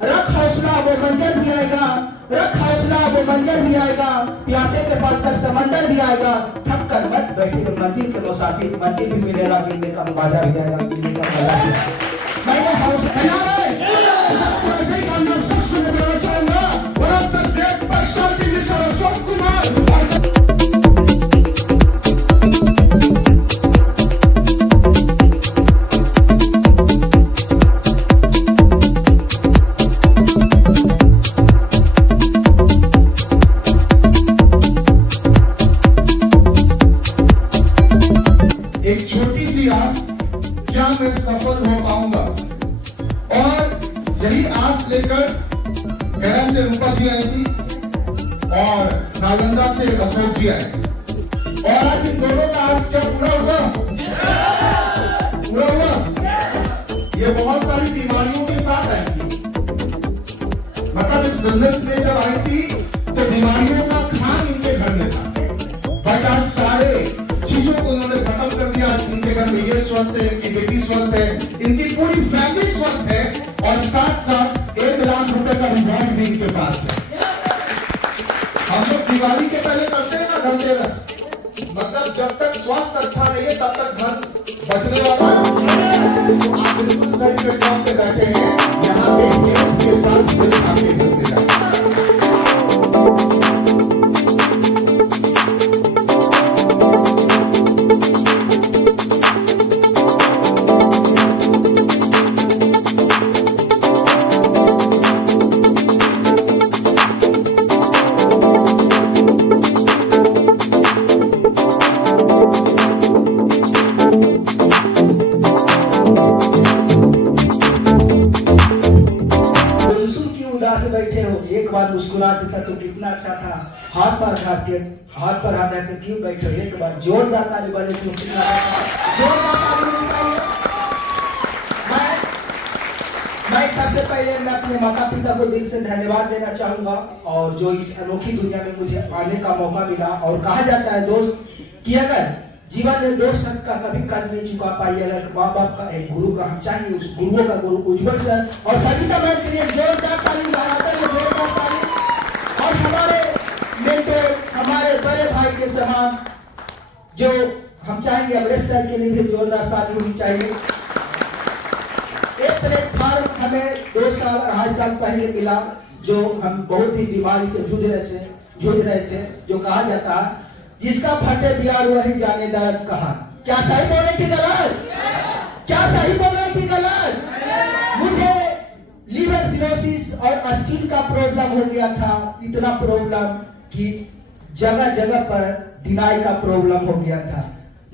रख हौसला वो मंजर भी आएगा, रख हौसला वो मंजर भी आएगा, प्यासे के पास कर समंदर भी आएगा। थक कर मत बैठे मंजिल के मुसाफिर, मंजिल भी मिलेगा, मिलने का मजा भी आएगा, मिलने का मजा भी आएगा। मैंने हौसला एक छोटी सी आस, क्या मैं सफल हो पाऊंगा? और यही आस लेकर गया से रूपा जी आई थी और नालंदा से अशोक जी आए, और आज इन दोनों का आस क्या पूरा हुआ? पूरा हुआ। ये बहुत सारी बीमारियों के साथ आई थी, मतलब इस बिजनेस में जब आई थी तो बीमारियों का खान इनके घर में था, बट आज सारे चीजों को उन्होंने खत्म कर दिया। इनके घर में ये स्वस्थ है, इनकी बेटी स्वस्थ है, इनकी पूरी फैमिली स्वस्थ है, और साथ साथ 1 लाख रुपए का रिवॉर्ड भी इनके पास है। हम लोग दिवाली के पहले करते हैं ना धनतेरस, मतलब जब तक स्वास्थ्य अच्छा नहीं है तब तक धन बचने वाला है। आप बिल्कुल सही प्लेटफॉर्म पे बैठे हैं, यहाँ पे हेल्थ के साथ दिल आगे होते जाए। बैठे हो, एक बार मुस्कुरा देता तो कितना अच्छा था। हाथ पर हाथ रख के क्यों बैठे हो? एक बार जोरदार ताली बजाए तो कितना जोरदार ताली बजाइए। मैं सबसे पहले मैं अपने माता पिता को दिल से धन्यवाद देना चाहूंगा, और जो इस अनोखी दुनिया में मुझे आने का मौका मिला। और कहा जाता है दोस्त कि अगर जीवन में दोस्त का कभी कर्ज नहीं चुका पाइए, अगर माँ बाप का एक गुरु का हम चाहेंगे, उस गुरुओं का गुरु उज्जवल सर और सविता मैम के लिए जोरदार ताली बजाते हैं, जोरदार ताली। और हमारे मेंटर, हमारे बड़े भाई के समान जो हम चाहेंगे अमरेश सर के लिए भी जोरदार ताली होनी चाहिए। एक प्लेटफॉर्म हमें 2 साल 2.5 साल पहले मिला, जो हम बहुत ही बीमारी से जूझ रहे थे, जो कहा जाता है जिसका फटे बिहार वही जाने दर्द कहा। क्या सही बोलने की गलत? क्या सही बोलने की गलत? मुझे लीवर सिरोसिस और स्किन का प्रॉब्लम हो गया था, इतना प्रॉब्लम कि जगह जगह पर डिनाई का प्रॉब्लम हो गया था।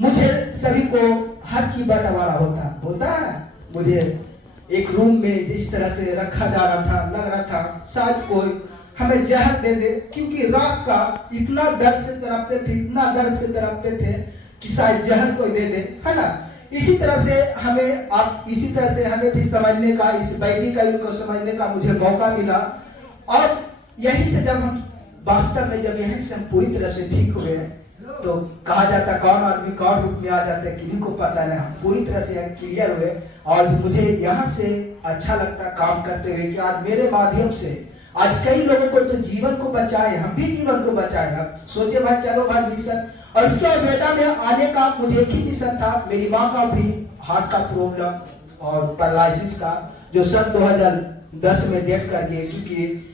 मुझे सभी को हर चीज बंटवारा होता है। मुझे एक रूम में जिस तरह से रखा जा रहा था, लग रहा था शायद कोई हमें जहर दे दे, क्योंकि रात का इतना दर्द से तड़पते थे, इतना दर्द से तड़पते थे कि शायद जहर कोई दे दे, है ना। इसी तरह से हमें भी समझने का, इस वैदिक युग को समझने का मुझे मौका मिला। और यही से जब हम वास्तव में जब यहीं से हम पूरी तरह से ठीक हुए, तो कहा जाता कौन आदमी कौन रूप में आ जाता है किसी को पता नहीं। हम पूरी तरह से क्लियर हुए, और मुझे यहाँ से अच्छा लगता काम करते हुए कि आज मेरे माध्यम से आज कई लोगों को तो जीवन को बचाए, हम भी जीवन को बचाए। अब सोचे भाई, चलो भाई मिशन। और इसके बाद वेदा में आने का मुझे एक ही मिशन था। मेरी माँ का भी हार्ट का प्रॉब्लम और पैरालिसिस का, जो सन 2010 में डेथ कर गए, क्योंकि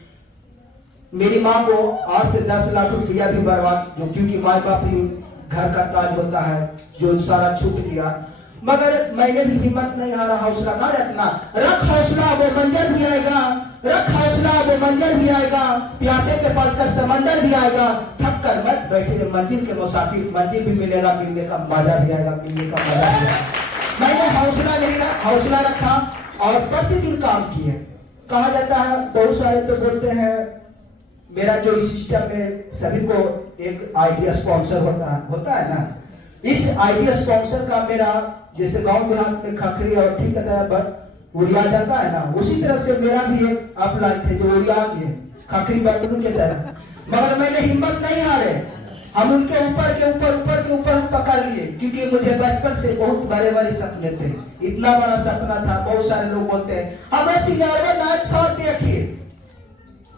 मेरी माँ को 8 से 10 लाख रुपया भी बर्बाद, जो क्योंकि माँ बाप ही घर का ताज होता है, जो सारा छूट गया। मगर मैंने भी हिम्मत नहीं हारा, हौसला कहा जाता, रख हौसला वो मंजर भी आएगा, रख हौसला वो मंजर भी आएगा, प्यासे के पास कर समंदर भी आएगा। थक कर मत बैठे मंजिल के मुसाफिर, मंजिल भी मिलेगा, मिलने का मजा भी आएगा, मिलने का मजा भी आएगा। मैंने हौसला रखा और प्रतिदिन काम किए। कहा जाता है, बहुत सारे तो बोलते हैं मेरा जो इस सिस्टम में सभी को एक आइडिया स्पॉन्सर होता है ना। इस आइडिया स्पॉन्सर का मेरा, जैसे गांव देहात में खखरी और ठीक है उड़िया जाता है ना, उसी तरह से मेरा भी एक अपलाइन थे जो उड़िया के खखरी बैठने के तरह। मगर मैंने हिम्मत नहीं हारे, हम उनके ऊपर हम पकड़ लिए, क्योंकि मुझे बचपन से बहुत बड़े सपने थे। इतना बड़ा सपना था, बहुत सारे लोग बोलते हैं हमें सिंगार में नाच देखिए,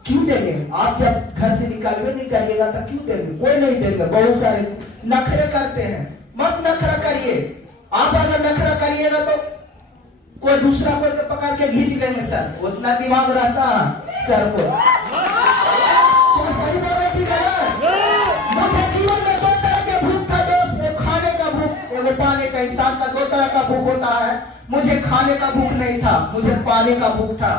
क्यों देंगे? आप जब घर से निकलवे नहीं करिएगा तो क्यों देंगे? कोई नहीं देंगे। बहुत सारे नखरे करते हैं, मत नखरा करिए। आप अगर नखरा करिएगा तो कोई दूसरा कोई को पकड़ के खींच लेंगे सर, उतना दिमाग रहता है सर को। क्या सही बोल रहे थी गलत? मुझे जीवन में दो तरह के भूख था दोस्त, एक खाने का भूख, एक पाने का। इंसान का दो तरह का भूख होता है। मुझे खाने का भूख नहीं था, मुझे पाने का भूख था।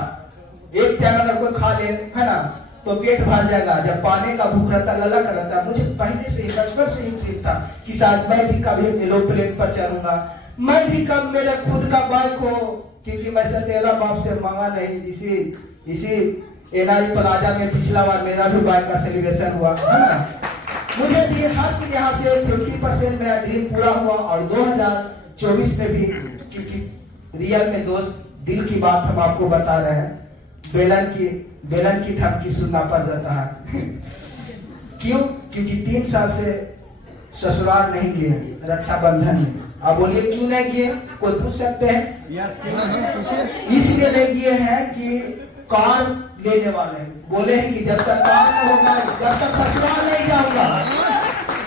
एक टाइम अगर कोई खा ले है ना तो पेट भर जाएगा। जब पाने का भूख रहता, ललक रहता। मुझे पहले से ही बचपन से ही ट्रिप था कि शायद मैं भी कभी एरोप्लेन पर चढ़ूंगा, मैं भी कब मेरा खुद का बाइक हो, क्योंकि मैं सतेला बाप से मांगा नहीं। इसी एनआरई प्लाजा में पिछला बार मेरा भी बाइक का सेलिब्रेशन हुआ है ना। मुझे भी हर चीज यहाँ से 50% मेरा ड्रीम पूरा हुआ। और 2024 में भी, क्योंकि रियल में दोस्त दिल की बात हम आपको बता रहे हैं, बेलन की धमकी सुनना पड़ जाता है। क्यों? क्योंकि 3 साल से ससुराल नहीं गए रक्षाबंधन में। आप बोलिए क्यों नहीं गए? कोई पूछ सकते हैं? इसलिए नहीं गए हैं कि कार लेने वाले हैं, बोले हैं कि जब तक कार न होगा जब तक ससुराल नहीं जाऊंगा।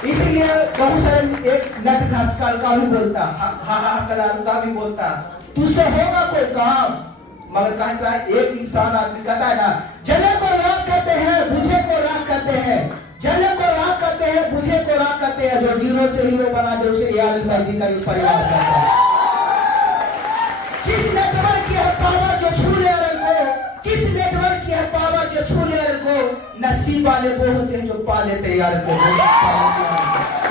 इसलिए बहुत सारे एक नट घासकाल का भी बोलता, हाँ कलाल का भी बोलता, तुझसे होगा कोई काम। मगर कहता है एक इंसान आदमी कहता है ना, जले को राख करते हैं बुझे को राख करते हैं, जले को राख करते हैं बुझे को राख करते हैं। जो जीरो से हीरो बना दे उसे यार बैदी का परिवार करता है। किस नेटवर्क की है पावर जो छू ले को, किस नेटवर्क की है पावर जो छू ले को। नसीब वाले वो होते हैं जो पा लेते यार को।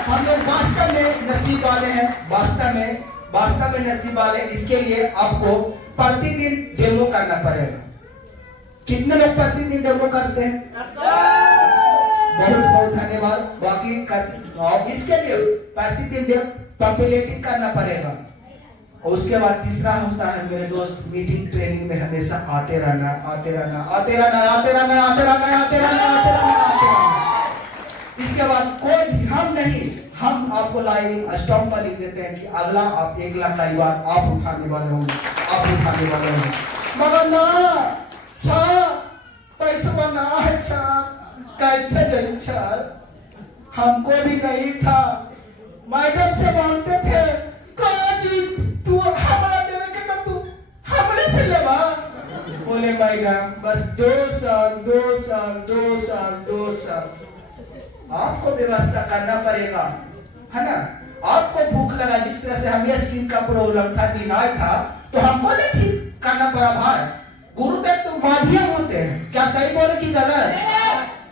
हम लोग वास्तव में नसीब वाले हैं, वास्तव में नसीब वाले। इसके लिए आपको प्रतिदिन डेमो करना पड़ेगा। कितने लोग प्रतिदिन डेमो करते हैं? बहुत बहुत धन्यवाद। बाकी और इसके लिए प्रतिदिन पॉपुलेटिंग करना पड़ेगा। और उसके बाद तीसरा होता है मेरे दोस्त, मीटिंग ट्रेनिंग में हमेशा आते रहना। इसके बाद कोई भी हम आपको लाइन स्टॉप पर लिख देते हैं कि अगला आप 1 लाख का रिवार्ड आप उठाने वाले होंगे। मगर ना पैसा ना है कैसे नहीं हमको भी नहीं था। मैडम से मांगते थे, काजी तू हमारा देवे के तो तू हमरे से लेवा। बोले मैडम बस 2 साल आपको व्यवस्था करना पड़ेगा, है ना। आपको भूख लगा, जिस तरह से हमें स्किन का प्रॉब्लम था, दिनाय था, तो हमको नहीं ठीक करना पड़ा भाई। गुरुदेव तो माध्यम होते हैं। क्या सही बोले कि गलत?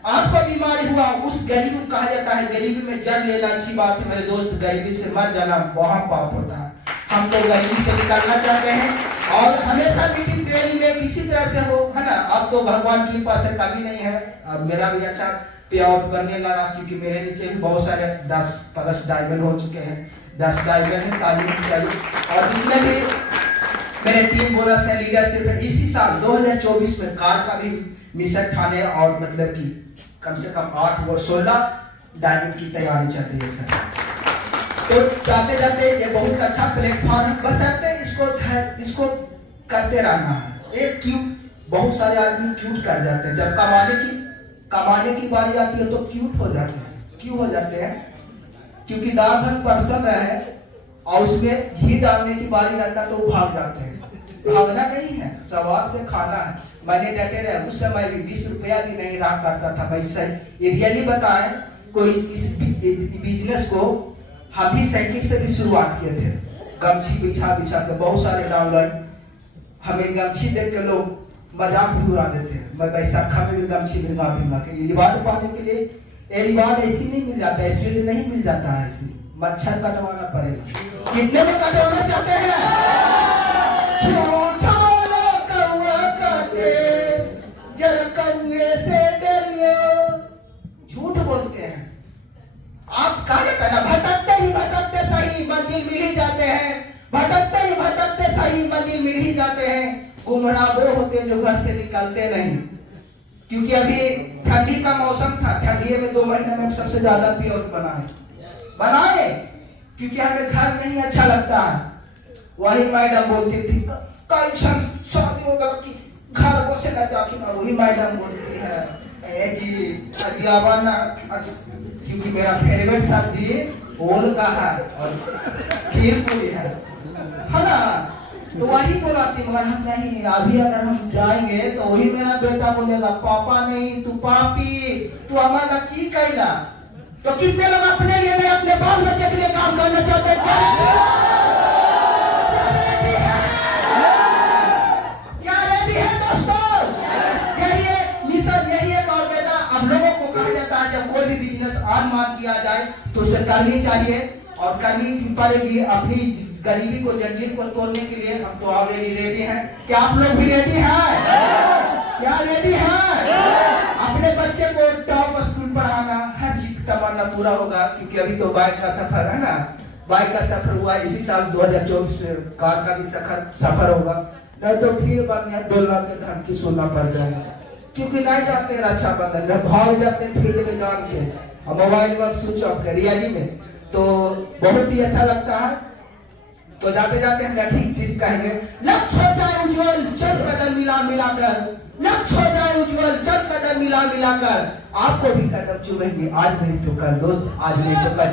आपको बीमारी हुआ, उस गरीबी को कहा जाता है गरीबी में जन्म लेना अच्छी बात है मेरे दोस्त, गरीबी से मर जाना वहां पाप होता है। हम तो गरीबी से निकालना चाहते हैं और हमेशा मीटिंग ट्रेनिंग में किसी तरह से हो, है ना। अब तो भगवान की कृपा से कभी नहीं है। अब मेरा भी अच्छा पे आउट बनने लगा, क्योंकि मेरे नीचे भी बहुत सारे 10+ डायमंड हो चुके हैं। 10 डायमंड है, तालीम चाहिए। और जितने भी मेरे टीम बोनस है, लीडरशिप है, इसी साल 2024 में कार का भी मिशन ठाने और मतलब कि कम से कम 8 और 16 डायमंड की तैयारी चल रही है सर। तो जाते जाते ये बहुत अच्छा प्लेटफॉर्म है, बस इसको करते रहना है। एक क्यूट, बहुत सारे आदमी क्यूट कर जाते हैं, जब कमाने की बारी आती है तो क्यूट हो जाते हैं। क्यों हो जाते हैं? क्योंकि दाल भात परसन रहे और उसमें घी डालने की बारी रहता है तो वो भाग जाते हैं। भागना नहीं है, स्वाद से खाना है। मैंने डटे रहे, उस समय भी 20 रुपया भी नहीं रहा करता था। भाई सही ये रियली बताएं, कोई इस बिजनेस को हम भी साइकिल से भी शुरुआत किए थे। गमछी बिछा के बहुत सारे डाउनलाइन, हमें गमछी देख के लोग मजाक भी उड़ा देते हैं। मैं बैसाखा में भी गमछी भिंगा के रिवार्ड पाने के लिए, ये रिवार्ड ऐसी नहीं मिल जाता, ऐसे नहीं मिल जाता है। ऐसी मच्छर कटवाना पड़ेगा। कितने में कटवाना चाहते हैं? झूठ बोलो कौआ काटे, जरा कौए से डरियो। झूठ बोलते हैं आप। कहा जाता है ना, भटकते सही मंजिल मिल ही जाते हैं। भटकते सही मंजिल मिल ही जाते हैं। गुमराह वो होते हैं जो घर से निकलते नहीं। क्योंकि अभी ठंडी का मौसम था, ठंडी में 2 महीने में सबसे ज्यादा प्योर बनाए क्योंकि हमें घर नहीं अच्छा लगता है। वही मैडम बोलती थी, शादी होगा कि खरगोश से न जाके ना वही मैडम बोलती है ए जी अजियाबा ना क्योंकि मेरा फेवरेट सब्जी ओल का है और खीर पूरी है ना। तो वही बोलाती, मगर हम नहीं, अभी अगर हम जाएंगे तो वही मेरा बेटा बोलेगा पापा नहीं तू पापी, तू हमारा की कहला। तो कितने लोग अपने लिए नहीं अपने बाल बच्चे के लिए काम करना चाहते हैं? क्या रेडी है दोस्तों? यही एक मिशन, यही एक और बेटा अब लोगों को कहा जाता है जब कोई भी बिजनेस आरमान किया जाए तो उसे करनी चाहिए और करनी पड़ेगी। अपनी गरीबी को, जंजीर को तोड़ने के लिए हम तो ऑलरेडी रेडी हैं। क्या आप लोग भी रेडी हैं? क्या रेडी हैं? अपने बच्चे को टॉप स्कूल पढ़ाना, हर चीज तमन्ना पूरा होगा, क्योंकि अभी तो बाइक का सफर है ना, बाइक का सफर हुआ इसी साल 2024 में, कार का भी सफर होगा, नहीं तो फिर बढ़िया 2 लाख के धन की सुनना पड़ जाएगा, क्योंकि नहीं जाते रक्षाबंधन में, भाग जाते फील्ड में जान के और मोबाइल पर स्विच ऑफ कर रियली में। तो बहुत ही अच्छा लगता है। तो जाते जाते हम ठीक चीज कहेंगे, लक्ष्य हो जाए उज्जवल चल कदम मिला मिलाकर, लक्ष्य हो जाए उज्जवल चल कदम मिला मिलाकर, आपको भी कदम चुमेंगे आज नहीं तो कल दोस्त, आज नहीं तो कल।